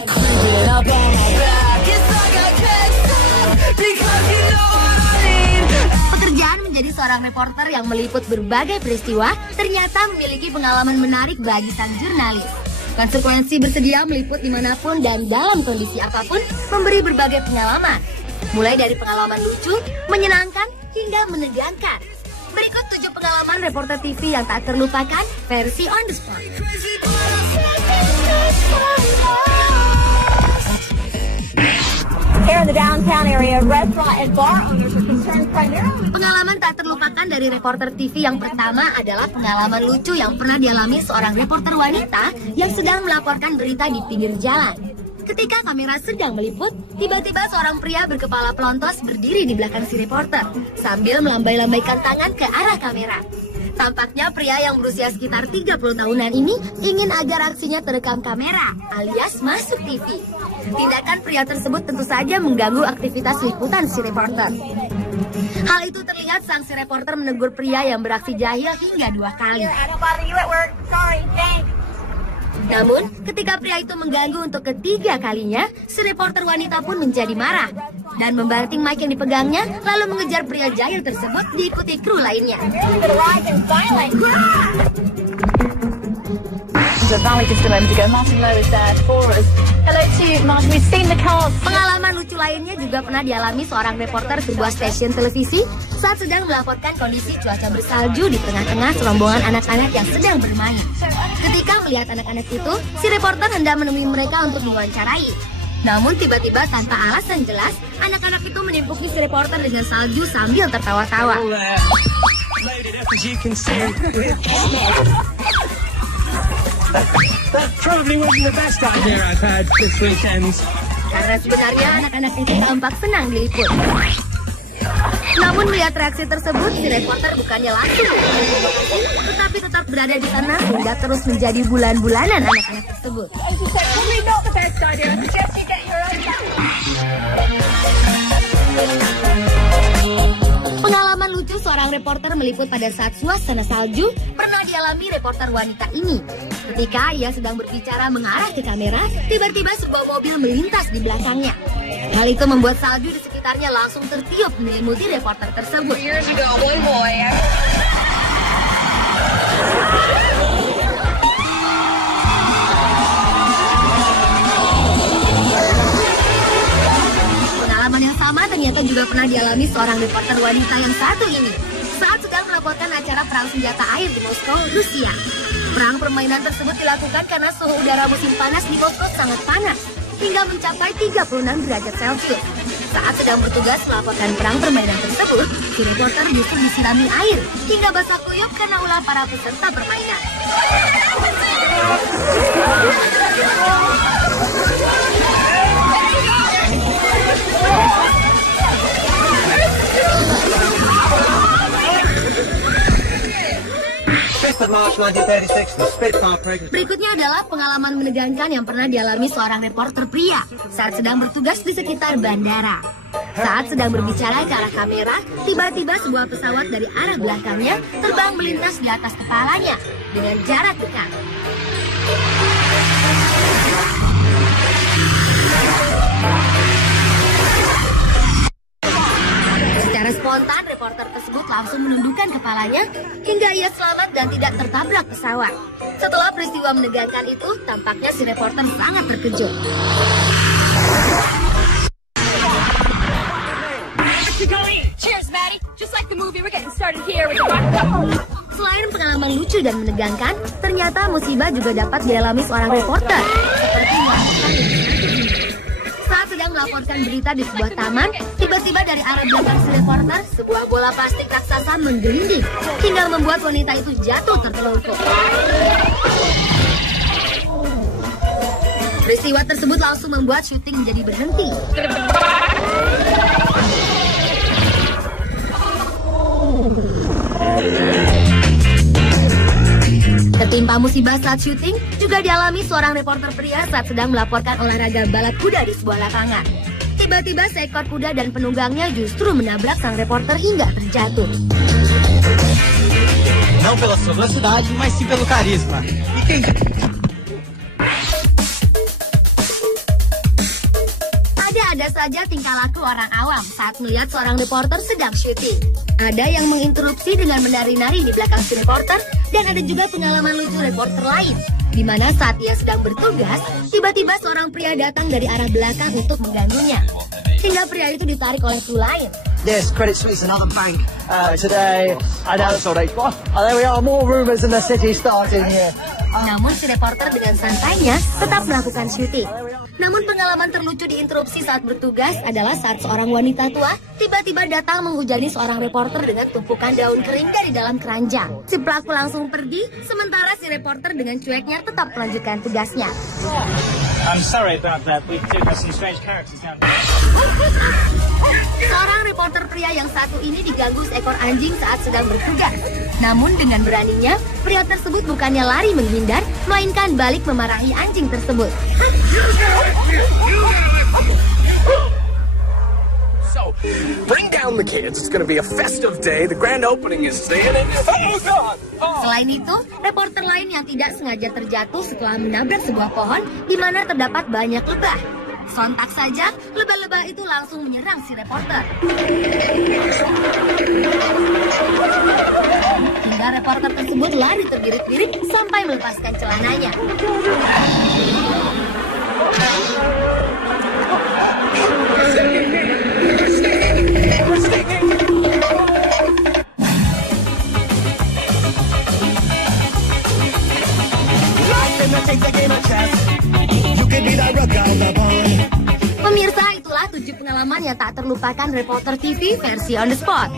creeping up on my back. It's like I can't stop because you know what I need. Pekerjaan menjadi seorang reporter yang meliput berbagai peristiwa ternyata memiliki pengalaman menarik bagi sang jurnalis. Konsekuensi bersedia meliput dimanapun dan dalam kondisi apapun memberi berbagai pengalaman. Mulai dari pengalaman lucu, menyenangkan, hingga menegangkan. Berikut 7 pengalaman reporter TV yang tak terlupakan versi on the spot. Here in the downtown area, restaurant and bar owners are concerned primarily. Pengalaman tak terlupakan dari reporter TV yang pertama adalah pengalaman lucu yang pernah dialami seorang reporter wanita yang sedang melaporkan berita di pinggir jalan. Ketika kamera sedang meliput, tiba-tiba seorang pria berkepala pelontos berdiri di belakang si reporter sambil melambai-lambaikan tangan ke arah kamera. Tampaknya pria yang berusia sekitar 30 tahunan ini ingin agar aksinya terekam kamera alias masuk TV. Tindakan pria tersebut tentu saja mengganggu aktivitas liputan si reporter. Hal itu terlihat sang si reporter menegur pria yang beraksi jahil hingga 2 kali. Namun, ketika pria itu mengganggu untuk ketiga kalinya, si reporter wanita pun menjadi marah dan membanting mic yang dipegangnya, lalu mengejar pria jahil tersebut diikuti kru lainnya. Pengalaman lucu lainnya juga pernah dialami seorang reporter sebuah stasiun televisi saat sedang melaporkan kondisi cuaca bersalju di tengah-tengah serombongan anak-anak yang sedang bermain. Ketika melihat anak-anak itu, si reporter hendak menemui mereka untuk diwawancarai. Namun tiba-tiba tanpa alasan jelas, anak-anak itu menimpuki si reporter dengan salju sambil tertawa-tawa. Karena sebenarnya anak-anak itu tampak senang diliput. Namun melihat reaksi tersebut, si reporter bukannya langsung tetapi tetap berada di sana hingga terus menjadi bulan-bulanan anak-anak tersebut. Pengalaman lucu seorang reporter meliput pada saat suasana salju pernah dialami reporter wanita ini. Ketika ia sedang berbicara mengarah ke kamera, tiba-tiba sebuah mobil melintas di belakangnya. Hal itu membuat salju di sekitarnya langsung tertiup menyelimuti reporter tersebut. Pengalaman yang sama ternyata juga pernah dialami seorang reporter wanita yang satu ini saat sedang melaporkan acara perang senjata air di Moskow, Rusia. Perang permainan tersebut dilakukan karena suhu udara musim panas di Moskow sangat panas hingga mencapai 36 derajat Celcius. Saat sedang bertugas melaporkan perang permainan tersebut, si reporter justru disirami air hingga basah kuyup karena ulah para peserta permainan. Berikutnya adalah pengalaman menegangkan yang pernah dialami seorang reporter pria saat sedang bertugas di sekitar bandara. Saat sedang berbicara ke arah kamera, tiba-tiba sebuah pesawat dari arah belakangnya terbang melintas di atas kepalanya dengan jarak dekat. Secara spontan, reporter tersebut langsung menundukkan kepalanya hingga ia selamat dan tidak tertabrak pesawat. Setelah peristiwa menegangkan itu, tampaknya si reporter sangat terkejut. Selain pengalaman lucu dan menegangkan, ternyata musibah juga dapat dialami seorang reporter. Seperti wanita ini. Saat sedang melaporkan berita di sebuah taman, tiba-tiba dari arah belakang si reporter, sebuah bola plastik raksasa menggelinding hingga membuat wanita itu jatuh tertelungkup. Peristiwa tersebut langsung membuat syuting menjadi berhenti. Tertimpa musibah saat syuting juga dialami seorang reporter pria saat sedang melaporkan olahraga balap kuda di sebuah lapangan. Tiba-tiba seekor kuda dan penunggangnya justru menabrak sang reporter hingga terjatuh. Não pela sua velocidade, mas sim pelo carisma. E quem... saja tingkah laku orang awam saat melihat seorang reporter sedang syuting. Ada yang menginterupsi dengan menari-nari di belakang si reporter, dan ada juga pengalaman lucu reporter lain, di mana saat ia sedang bertugas, tiba-tiba seorang pria datang dari arah belakang untuk mengganggunya. Hingga pria itu ditarik oleh kru lain. Yes, Credit Suisse, another bank today. I know it's all right. There we are, more rumours in the city starting here. Namun si reporter dengan santainya tetap melakukan syuting. Namun pengalaman terlucu diinterupsi saat bertugas adalah saat seorang wanita tua tiba-tiba datang menghujani seorang reporter dengan tumpukan daun kering dari dalam keranjang. Si pelaku langsung pergi, sementara si reporter dengan cueknya tetap melanjutkan tugasnya. I'm sorry about that. We do have some strange characters now. Seorang reporter pria yang satu ini diganggu seekor anjing saat sedang bertugas. Namun dengan beraninya, pria tersebut bukannya lari menghindar, melainkan balik memarahi anjing tersebut. So, bring down the kids. It's going to be a festive day. The grand opening is today. Oh, God! Selain itu, reporter lain yang tidak sengaja terjatuh setelah menabrak sebuah pohon di mana terdapat banyak lebah. Sontak saja, lebah-lebah itu langsung menyerang si reporter. Hingga reporter tersebut lari terbirit-birit sampai melepaskan celananya. Pemirsa, itulah 7 pengalaman yang tak terlupakan reporter TV versi On The Spot.